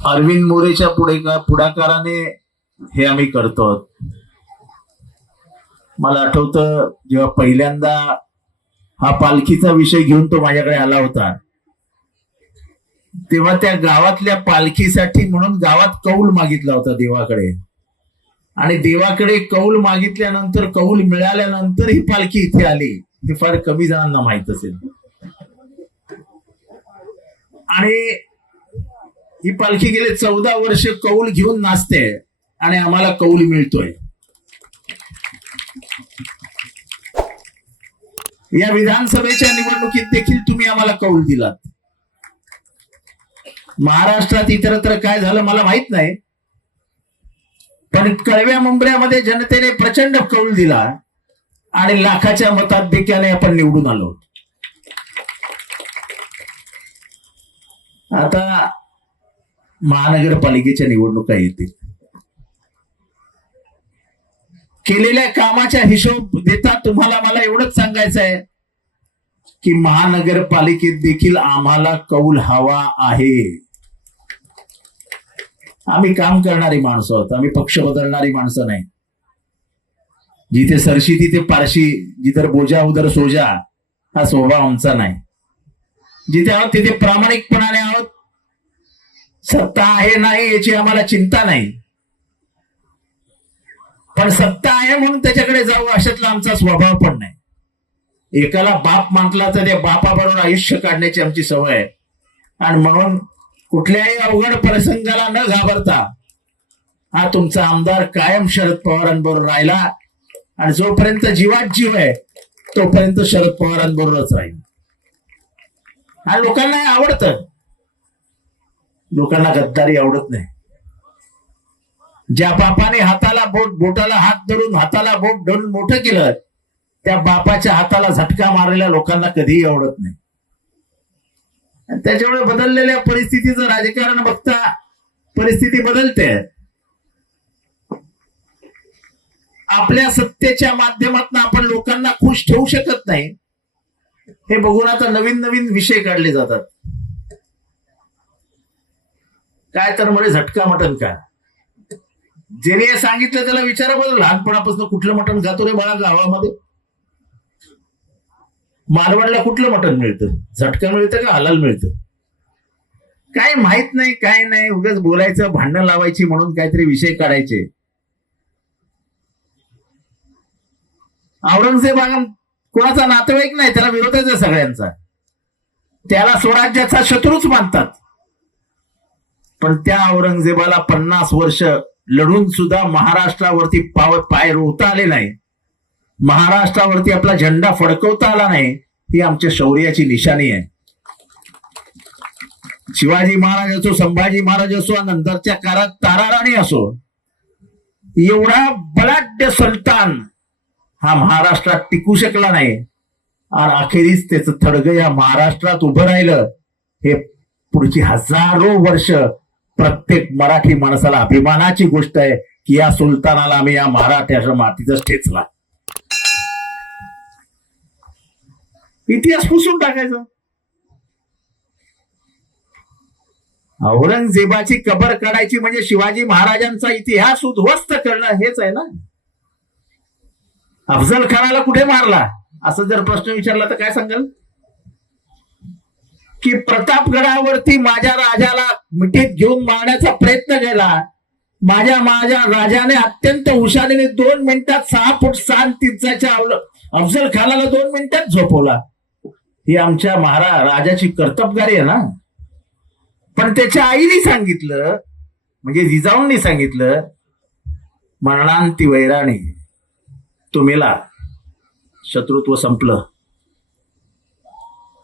अरविंद मोरेच्या पुढाकाराने हे आम्ही करतो. मला आठवतं जेव्हा पहिल्यांदा हा पालखीचा विषय घेऊन तो माझ्याकडे आला होता, तेव्हा त्या गावातल्या पालखीसाठी म्हणून गावात कौल मागितला होता देवाकडे. आणि देवाकडे कौल मागितल्यानंतर कौल मिळाल्यानंतर ही पालखी इथे आली. हे फार कमी जणांना माहित असेल. आणि ही पालखी गेले 14 वर्ष कौल घेऊन नाचते आणि आम्हाला कौल मिळतोय. या विधानसभेच्या निवडणुकीत देखील तुम्ही आम्हाला कौल दिलात. महाराष्ट्रात इतरत्र काय झालं मला माहित नाही, पण कळव्या मुंबऱ्यामध्ये जनतेने प्रचंड कौल दिला आणि लाखाच्या मताधिक्याने आपण निवडून आलो. आता महानगरपालिकेच्या निवडणुका येतील. केलेल्या कामाचा हिशोब देता तुम्हाला मला एवढंच सांगायचं आहे की महानगरपालिकेत देखील आम्हाला कौल हवा आहे. आम्ही काम करणारी माणसं आहोत, आम्ही पक्ष बदलणारी माणसं नाही. जिथे सरशी तिथे पारशी, जिथे बोजा उदर सोजा हा स्वभाव आमचा नाही. जिथे आहोत तिथे प्रामाणिकपणाने आहोत. सत्ता आहे नाही याची आम्हाला चिंता नाही, पण सत्ता आहे म्हणून त्याच्याकडे जाऊ अशातला आमचा स्वभाव पण नाही. एकाला बाप म्हटला तर त्या बापाबरोबर आयुष्य काढण्याची आमची सवय आहे. आणि म्हणून कुठल्याही अवघड प्रसंगाला न घाबरता हा तुमचा आमदार कायम शरद पवारांबरोबर राहिला आणि जोपर्यंत जीवात जीव आहे तोपर्यंत शरद पवारांबरोबरच राहील. हा लोकांना आवडतं. लोकांना गद्दारी आवडत नाही. ज्या बापाने हाताला बोटाला हात धरून हाताला बोट धरून मोठं केलं त्या बापाच्या हाताला झटका मारलेल्या लोकांना कधीही आवडत नाही. त्याच्यामुळे बदललेल्या परिस्थितीचं राजकारण बघता परिस्थिती बदलते. आपल्या सत्तेच्या माध्यमातून आपण लोकांना खुश ठेवू शकत नाही हे बघून आता नवीन नवीन विषय काढले जातात. काय तर म्हणे झटका मटण का. ज्याने सांगितलं त्याला विचारा बरं, लहानपणापासून कुठलं मटण खातो रे बाळा गावामध्ये? मालवणला कुठलं मटण मिळतं? झटका मिळतं का हलाल मिळतं? काय माहित नाही, काय नाही. उगाच बोलायचं, भांडण लावायची म्हणून काहीतरी विषय काढायचे. औरंगजेब कोणाचा नातेवाईक नाही, त्याला विरोधच आहे सगळ्यांचा. त्याला स्वराज्याचा शत्रूच मानतात. पण त्या औरंगजेबाला 50 वर्ष लढून सुद्धा महाराष्ट्रावरती पाय रोवता आले नाही, महाराष्ट्रावरती आपला झेंडा फडकवता आला नाही. ही आमच्या शौर्याची निशाणी आहे. शिवाजी महाराज असो, संभाजी महाराज असो, नंतरच्या काळात ताराराणी असो, एवढा बलाढ्य सुलतान हा महाराष्ट्रात टिकू शकला नाही. आणि अखेरीस त्याचं थडगं या महाराष्ट्रात उभं राहिलं. हे पुढची हजारो वर्ष प्रत्येक मराठी माणसाला अभिमानाची गोष्ट आहे की या सुलतानाला आम्ही या मराठ्याच्या मातीतच ठेचला. इतिहास पुसून टाकायचा. औरंगजेबाची कबर काढायची म्हणजे शिवाजी महाराजांचा इतिहास उद्ध्वस्त करणं हेच आहे ना. अफजल खानाला कुठे मारला असं जर प्रश्न विचारला तर काय सांगाल? की प्रतापगडावरती माझ्या राजाला मिठीत घेऊन मारण्याचा प्रयत्न केला. माझ्या राजाने अत्यंत हुशारीने 2 मिनिटात 6 फूट 6 इंचाच्या अफजल खानाला 2 मिनिटात झोपवला. ही आमच्या राजाची कर्तबगारी आहे ना. पण त्याच्या आईने सांगितलं, म्हणजे जिजाऊंनी सांगितलं, मरणांती वैराणी, तो मेला, शत्रुत्व संपलं.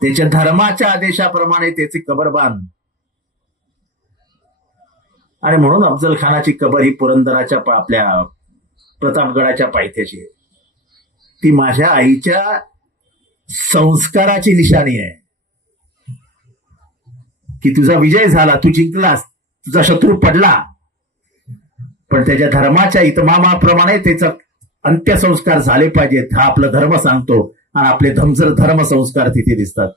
त्याच्या धर्माच्या आदेशाप्रमाणे त्याची कबर बांध. आणि म्हणून अफजल खानाची कबर ही पुरंदराच्या आपल्या प्रतापगडाच्या पायथ्याची आहे. ती माझ्या आईच्या संस्काराची निशाणी आहे की तुझा विजय झाला, तू जिंकलास, तुझा शत्रू पडला, पण त्याच्या धर्माच्या इतमामाप्रमाणे त्याचा अंत्यसंस्कार झाले पाहिजेत. हा आपला धर्म सांगतो आणि आपले धर्म संस्कार तिथे दिसतात.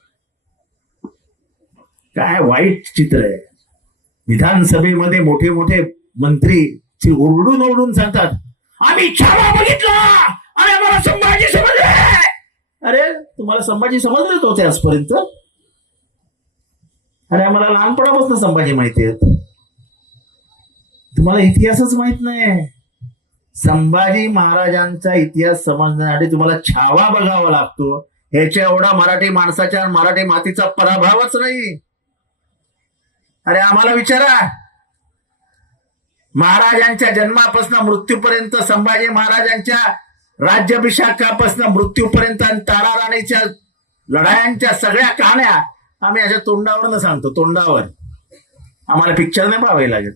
काय वाईट चित्र आहे. विधानसभेमध्ये मोठे मोठे मंत्री ओरडून ओरडून सांगतात, आम्ही छावा बघितला आणि आम्हाला संभाजी समजले. अरे तुम्हाला संभाजी समजलेच होते आजपर्यंत? अरे आम्हाला लहानपणापासून संभाजी माहिती आहेत, तुम्हाला इतिहासच माहित नाही. संभाजी महाराजांचा इतिहास समजण्यासाठी तुम्हाला छावा बघावा लागतो. ह्याच्या एवढा मराठी माणसाच्या मराठी मातीचा पराभवच नाही. अरे आम्हाला विचारा, महाराजांच्या जन्मापासून मृत्यूपर्यंत, संभाजी महाराजांच्या राज्याभिषेकापासून मृत्यूपर्यंत आणि तारा राणीच्या लढायांच्या सगळ्या कहाण्या आम्ही अशा तोंडावर सांगतो, तोंडावर. आम्हाला पिक्चर नाही पाहावे लागत.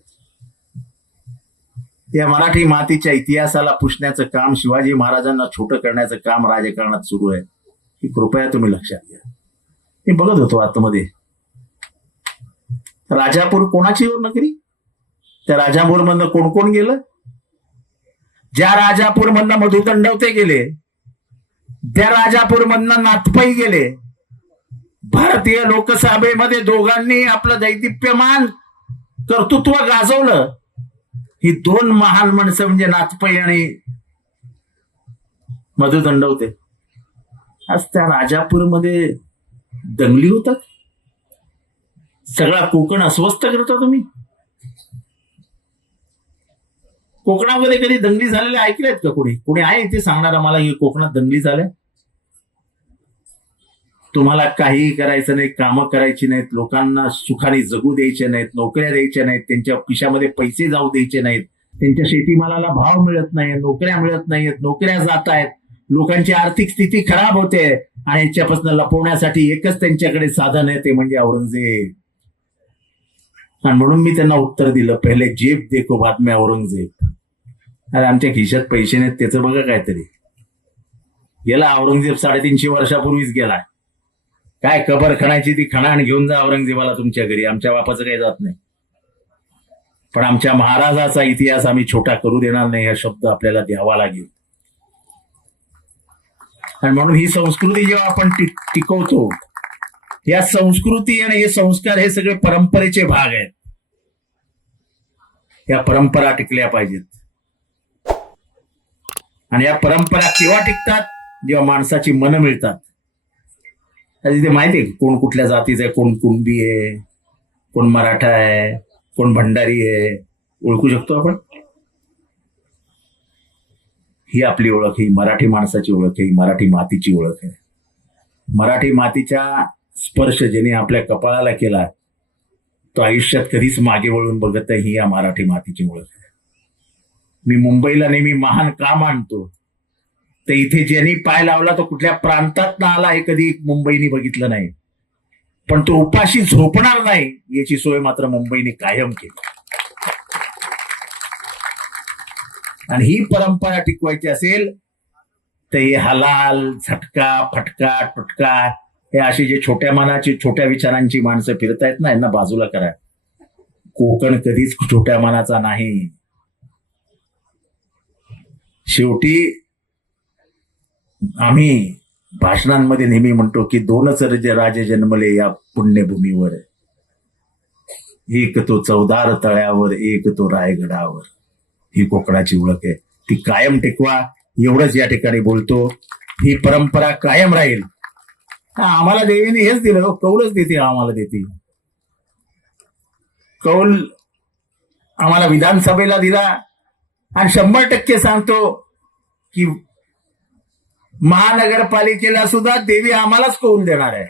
या मराठी मातीच्या इतिहासाला पुसण्याचं काम, शिवाजी महाराजांना छोटं करण्याचं काम राजकारणात सुरू आहे. ही कृपया तुम्ही लक्षात घ्या. मी बघत होतो आतमध्ये, राजापूर कोणाची नगरी? त्या राजापूर मधनं कोण कोण गेलं? ज्या राजापूर मधनं मधु दंडवते गेले, त्या राजापूर मधनं नाथपै गेले. भारतीय लोकसभेमध्ये दोघांनी आपलं दैदिप्यमान कर्तृत्व गाजवलं. ही दोन महान माणसं म्हणजे नाथपै आणि मधु दंडवते. आज त्या राजापूरमध्ये दंगली होतात. सगळा कोकण अस्वस्थ करता तुम्ही. कोकणामध्ये कधी दंगली झालेल्या ऐकल्यात का? कोणी आहे इथे सांगणार आम्हाला की कोकणात दंगली झाल्या? तुम्हाला काहीही करायचं नाही, कामं करायची नाहीत, लोकांना सुखाने जगू द्यायचे नाहीत, नोकऱ्या द्यायच्या नाहीत, त्यांच्या खिशामध्ये पैसे जाऊ द्यायचे नाहीत, त्यांच्या शेतीमालाला भाव मिळत नाही, नोकऱ्या मिळत नाहीत, नोकऱ्या जात आहेत, लोकांची आर्थिक स्थिती खराब होते आणि याच्यापासून लपवण्यासाठी एकच त्यांच्याकडे साधन आहे, ते म्हणजे औरंगजेब. आणि म्हणून मी त्यांना उत्तर दिलं, पहिले जेब देखो बाद में औरंगजेब. अरे आमच्या खिशात पैसे नाहीत त्याचं बघा काहीतरी. गेला औरंगजेब, 350 वर्षापूर्वीच गेला. काय कबर खणायची ती खणा आणि घेऊन जा औरंगजेबाला तुमच्या घरी. आमच्या बापाचं काही जात नाही. पण आमच्या महाराजाचा इतिहास आम्ही छोटा करू देणार नाही, हा शब्द आपल्याला द्यावा लागेल. आणि म्हणून ही संस्कृती जेव्हा आपण टिकवतो, या संस्कृती आणि हे संस्कार हे सगळे परंपरेचे भाग आहेत. या परंपरा टिकल्या पाहिजेत. आणि या परंपरा केव्हा टिकतात? जेव्हा माणसाची मनं मिळतात. तिथे माहिती आहे कोण कुठल्या जातीचं आहे, कोण कुणबी आहे, कोण मराठा आहे, कोण भंडारी आहे, ओळखू शकतो आपण. ही आपली ओळख, ही मराठी माणसाची ओळख आहे, ही मराठी मातीची ओळख आहे. मराठी मातीच्या स्पर्श ज्याने आपल्या कपाळाला केला तो आयुष्यात कधीच मागे वळून बघत नाही. ही या मराठी मातीची ओळख आहे. मी मुंबईला नेहमी महान का मानतो? तर इथे ज्यांनी पाय लावला तो कुठल्या प्रांतात आला हे कधी मुंबईने बघितलं नाही. पण तो उपाशी झोपणार नाही याची सोय मात्र मुंबईने कायम केली. आणि ही परंपरा टिकवायची असेल तर हे हलाल, झटका, फटका, टुटका हे अशी जे छोट्या मनाची, छोट्या विचारांची माणसं फिरतायत ना, यांना बाजूला करा. कोकण कधीच छोट्या मनाचा नाही. शेवटी आम्ही भाषणांमध्ये नेहमी म्हणतो की 2च राजे जन्मले या पुण्यभूमीवर, एक तो चौदार तळ्यावर, एक तो रायगडावर. ही कोकणाची ओळख आहे, ती कायम टिकवा एवढंच या ठिकाणी बोलतो. ही परंपरा कायम राहील. आम्हाला देवीने हेच दिलं, कौलच देते, आम्हाला देते कौल. आम्हाला विधानसभेला दिला आणि 100% सांगतो की महानगरपालिकेला सुद्धा देवी आम्हालाच कौल देणार आहे.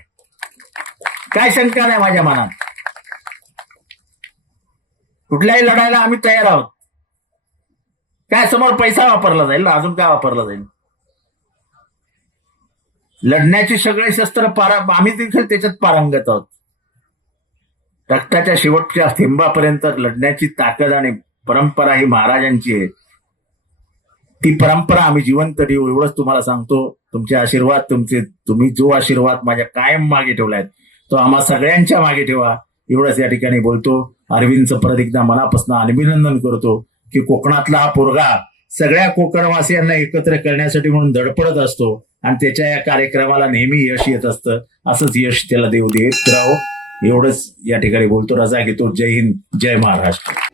काय शंका नाही माझ्या मनात. कुठल्याही लढायला आम्ही तयार आहोत. काय समोर पैसा वापरला जाईल, अजून काय वापरला जाईल? लढण्याचे सगळे शस्त्र आम्ही देखील त्याच्यात पारंगत आहोत. रक्ताच्या शेवटच्या थेंबापर्यंत लढण्याची ताकद आणि परंपरा ही महाराजांची आहे. ती परंपरा आम्ही जिवंत ठेवू एवढंच तुम्हाला सांगतो. तुमचे आशीर्वाद, तुम्ही जो आशीर्वाद माझ्या कायम मागे ठेवलाय तो आम्हा सगळ्यांच्या मागे ठेवा एवढंच या ठिकाणी बोलतो. अरविंदचं परत एकदा मनापासून अभिनंदन करतो की कोकणातला हा पोरगा सगळ्या कोकणवासियांना एकत्र करण्यासाठी म्हणून धडपडत असतो आणि त्याच्या या कार्यक्रमाला नेहमी यश येत असतं. असंच यश त्याला देव देत राहो. एवढंच या ठिकाणी बोलतो. रजा घेतो. जय हिंद, जय महाराष्ट्र.